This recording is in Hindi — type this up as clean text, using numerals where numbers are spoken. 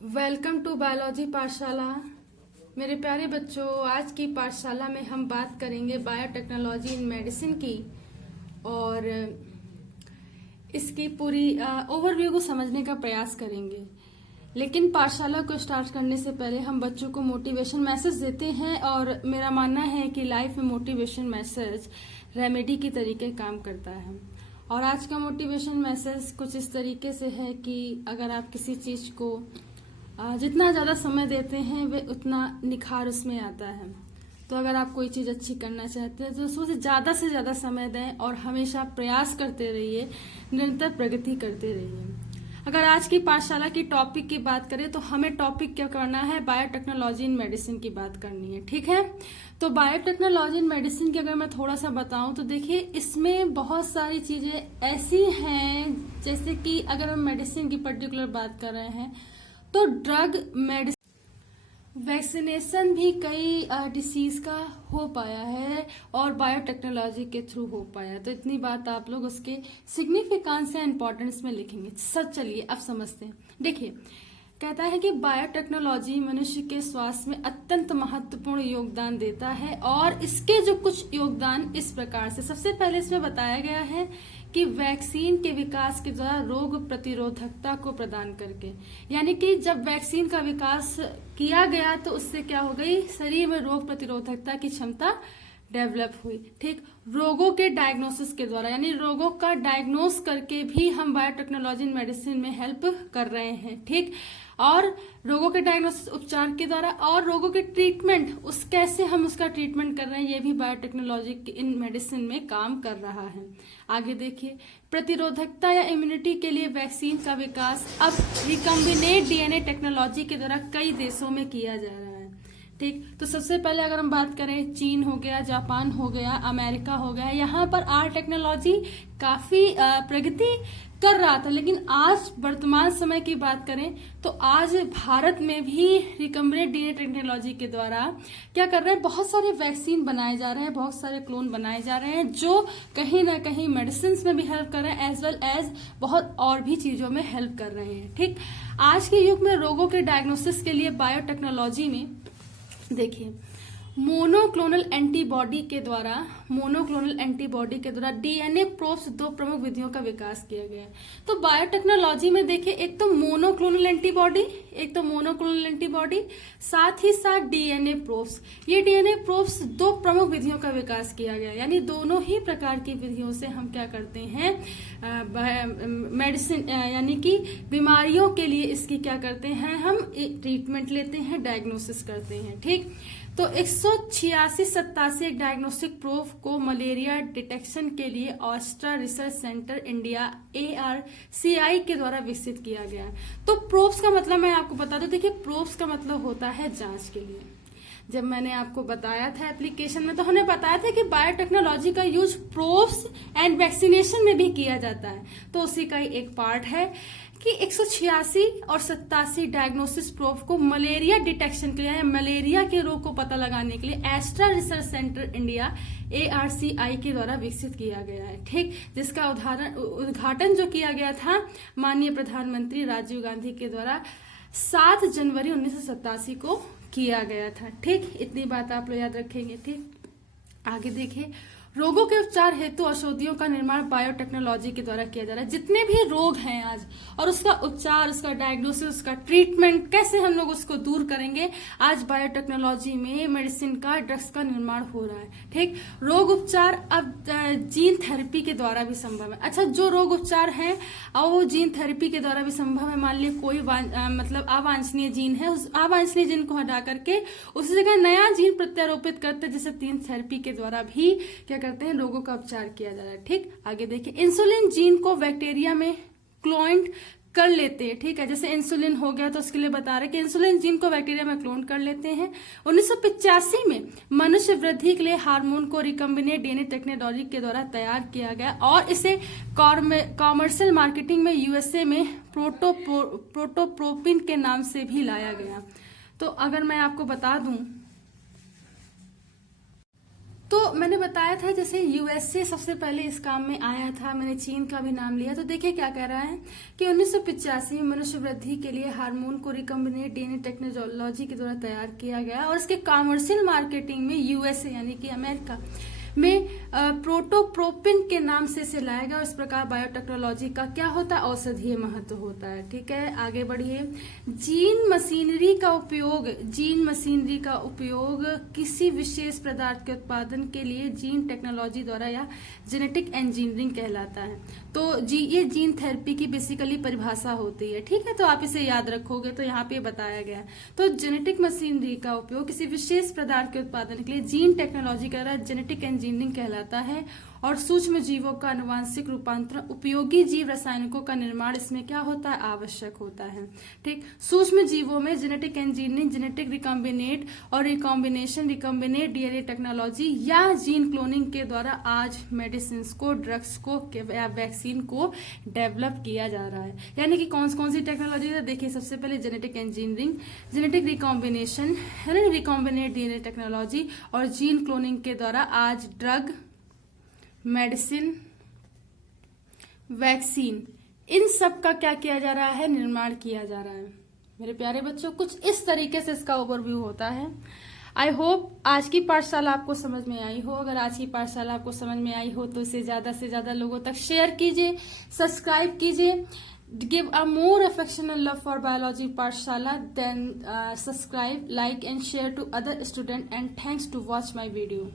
वेलकम टू बायोलॉजी पाठशाला। मेरे प्यारे बच्चों, आज की पाठशाला में हम बात करेंगे बायोटेक्नोलॉजी इन मेडिसिन की और इसकी पूरी ओवरव्यू को समझने का प्रयास करेंगे। लेकिन पाठशाला को स्टार्ट करने से पहले हम बच्चों को मोटिवेशन मैसेज देते हैं और मेरा मानना है कि लाइफ में मोटिवेशन मैसेज रेमेडी की तरीके काम करता है। और आज का मोटिवेशन मैसेज कुछ इस तरीके से है कि अगर आप किसी चीज को जितना ज्यादा समय देते हैं वे उतना निखार उसमें आता है। तो अगर आप कोई चीज अच्छी करना चाहते हैं तो उसमें से ज्यादा समय दें और हमेशा प्रयास करते रहिए, निरंतर प्रगति करते रहिए। अगर आज की पाठशाला की टॉपिक की बात करें तो हमें टॉपिक क्या करना है, बायोटेक्नोलॉजी इन मेडिसिन की बात करनी है। ठीक है, तो बायोटेक्नोलॉजी इन मेडिसिन की अगर मैं थोड़ा सा बताऊं तो देखिए इसमें बहुत सारी चीजें ऐसी हैं, जैसे कि अगर हम मेडिसिन की पर्टिकुलर बात कर रहे हैं तो ड्रग मेडिसिन वैक्सीनेशन भी कई डिसीज का हो पाया है और बायोटेक्नोलॉजी के थ्रू हो पाया। तो इतनी बात आप लोग उसके सिग्निफिकेंस या इंपॉर्टेंस में लिखेंगे। सच, चलिए अब समझते हैं। देखिए, कहता है कि बायोटेक्नोलॉजी मनुष्य के स्वास्थ्य में अत्यंत महत्वपूर्ण योगदान देता है और इसके जो कुछ योगदान इस प्रकार से, सबसे पहले इसमें बताया गया है कि वैक्सीन के विकास के द्वारा रोग प्रतिरोधकता को प्रदान करके, यानी कि जब वैक्सीन का विकास किया गया तो उससे क्या हो गई, शरीर में रोग प्रतिरोधकता की क्षमता डेवलप हुई। ठीक, रोगों के डायग्नोसिस के द्वारा, यानी रोगों का डायग्नोस करके भी हम बायोटेक्नोलॉजी मेडिसिन में हेल्प कर रहे हैं। ठीक, और रोगों के डायग्नोसिस उपचार के द्वारा और रोगों के ट्रीटमेंट, उस कैसे हम उसका ट्रीटमेंट कर रहे हैं, ये भी बायोटेक्नोलॉजी इन मेडिसिन में काम कर रहा है। आगे देखिए, प्रतिरोधकता या इम्यूनिटी के लिए वैक्सीन का विकास अब रिकम्बिनेट डीएनए टेक्नोलॉजी के द्वारा कई देशों में किया जा रहा है। ठीक, तो सबसे पहले अगर हम बात करें, चीन हो गया, जापान हो गया, अमेरिका हो गया, यहाँ पर आर टेक्नोलॉजी काफी प्रगति कर रहा था। लेकिन आज वर्तमान समय की बात करें तो आज भारत में भी रिकम्बिनेंट डीएनए टेक्नोलॉजी के द्वारा क्या कर रहे हैं, बहुत सारे वैक्सीन बनाए जा रहे हैं, बहुत सारे क्लोन बनाए जा रहे हैं जो कहीं ना कहीं मेडिसिन में भी हेल्प कर रहे हैं एज वेल एज बहुत और भी चीजों में हेल्प कर रहे हैं। ठीक, आज के युग में रोगों के डायग्नोसिस के लिए बायोटेक्नोलॉजी में देखिए मोनोक्लोनल एंटीबॉडी के द्वारा डीएनए प्रोब्स दो प्रमुख विधियों का विकास किया गया है। तो बायोटेक्नोलॉजी में देखिए एक तो मोनोक्लोनल एंटीबॉडी, साथ ही साथ डीएनए प्रोब्स। ये डीएनए प्रोब्स दो प्रमुख विधियों का विकास किया गया, यानी दोनों ही प्रकार की विधियों से हम क्या करते हैं, मेडिसिन यानी कि बीमारियों के लिए इसकी क्या करते हैं, हम ट्रीटमेंट लेते हैं, डायग्नोसिस करते हैं। ठीक, तो 186-87 एक डायग्नोस्टिक प्रूफ को मलेरिया डिटेक्शन के लिए ऑस्ट्रा रिसर्च सेंटर इंडिया ARCI के द्वारा विकसित किया गया। तो प्रोब्स का मतलब मैं आपको बता दूं, देखिए प्रोब्स का मतलब होता है जांच के लिए। जब मैंने आपको बताया था एप्लीकेशन में तो हमने बताया था कि बायोटेक्नोलॉजी का यूज प्रोब्स एंड वैक्सीनेशन में भी किया जाता है। तो उसी का ही एक पार्ट है कि 186 और 87 डायग्नोसिस प्रोब को मलेरिया डिटेक्शन के लिए, मलेरिया के रोग को पता लगाने के लिए Astra research centre India ARCI के द्वारा विकसित किया गया है। ठीक, जिसका उद्घाटन जो किया गया था माननीय प्रधानमंत्री राजीव गांधी के द्वारा 7 जनवरी 1987 को किया गया था। ठीक, इतनी बात आप लोग याद रखेंगे। ठीक, आगे देखिए, रोगों के उपचार हेतु औषधियों का निर्माण बायोटेक्नोलॉजी के द्वारा किया जा रहा है। जितने भी रोग हैं आज और उसका उपचार, उसका डायग्नोसिस, उसका ट्रीटमेंट, कैसे हम लोग उसको दूर करेंगे, आज बायोटेक्नोलॉजी में मेडिसिन का, ड्रग्स का निर्माण हो रहा है। ठीक, रोग उपचार अब जीन थेरेपी के द्वारा भी संभव है। अच्छा, जो रोग उपचार है और वो जीन थेरेपी के द्वारा भी संभव है। मान लीजिए कोई मतलब अवांछनीय जीन है, उस अवांछनीय जीन को हटा करके उसी जगह नया जीन प्रत्यारोपित करते, जैसे जीन थेरेपी के द्वारा भी क्या करते हैं, रोगों का उपचार किया जा रहा है। ठीक, आगे देखिए, इंसुलिन जीन को बैक्टीरिया में क्लोन कर लेते हैं। ठीक है, जैसे इंसुलिन हो गया तो उसके लिए बता रहे कि इंसुलिन जीन को बैक्टीरिया में क्लोन कर लेते हैं। 1985 में मनुष्य वृद्धि के लिए हार्मोन को रिकम्बिनेट डीएनए टेक्नोलॉजी के द्वारा तैयार किया गया और इसे कॉमर्शियल मार्केटिंग में USA में प्रोटोप्रोपिन के नाम से भी लाया गया। तो अगर मैं आपको बता दूं तो मैंने बताया था जैसे यूएसए सबसे पहले इस काम में आया था, मैंने चीन का भी नाम लिया। तो देखिए क्या कह रहा है कि 1985 में मनुष्य वृद्धि के लिए हार्मोन को रिकम्बिनेट डीएनए टेक्नोलॉजी के द्वारा तैयार किया गया और इसके कॉमर्शियल मार्केटिंग में यूएसए यानी कि अमेरिका में प्रोटोप्रोपिन के नाम से इसे लाया गया। और इस प्रकार बायोटेक्नोलॉजी का क्या होता है, औषधीय महत्व होता है। ठीक है, आगे बढ़िए। जीन मशीनरी का उपयोग किसी विशेष पदार्थ के उत्पादन के लिए जीन टेक्नोलॉजी द्वारा या जेनेटिक इंजीनियरिंग कहलाता है। तो ये जीन थेरेपी की बेसिकली परिभाषा होती है। ठीक है, तो आप इसे याद रखोगे तो यहाँ पे बताया गया है। तो जेनेटिक मशीनरी का उपयोग किसी विशेष पदार्थ के उत्पादन के लिए जीन टेक्नोलॉजी का जेनेटिक इंजीनियरिंग कहलाता है। और सूक्ष्म जीवों का आनुवांशिक रूपांतरण, उपयोगी जीव रसायनिकों का निर्माण इसमें क्या होता है, आवश्यक होता है। ठीक, सूक्ष्म जीवों में जेनेटिक इंजीनियरिंग, जेनेटिक रिकॉम्बिनेट और रिकॉम्बिनेट डीएनए टेक्नोलॉजी या जीन क्लोनिंग के द्वारा आज मेडिसिन को, ड्रग्स को या वैक्सीन को डेवलप किया जा रहा है। यानी कि कौन सी टेक्नोलॉजी है, देखिए सबसे पहले genetic engineering, genetic recombination, recombinant DNA technology और जीन क्लोनिंग के द्वारा आज ड्रग, मेडिसिन, वैक्सीन, इन सब का क्या किया जा रहा है, निर्माण किया जा रहा है। मेरे प्यारे बच्चों, कुछ इस तरीके से इसका ओवरव्यू होता है। आई होप आज की पाठशाला आपको समझ में आई हो। अगर आज की पाठशाला आपको समझ में आई हो तो इसे ज्यादा से ज्यादा लोगों तक शेयर कीजिए, सब्सक्राइब कीजिए। Give a more affectionate love for biology Pathshala, then subscribe, like and share to other students, and thanks to watch my video.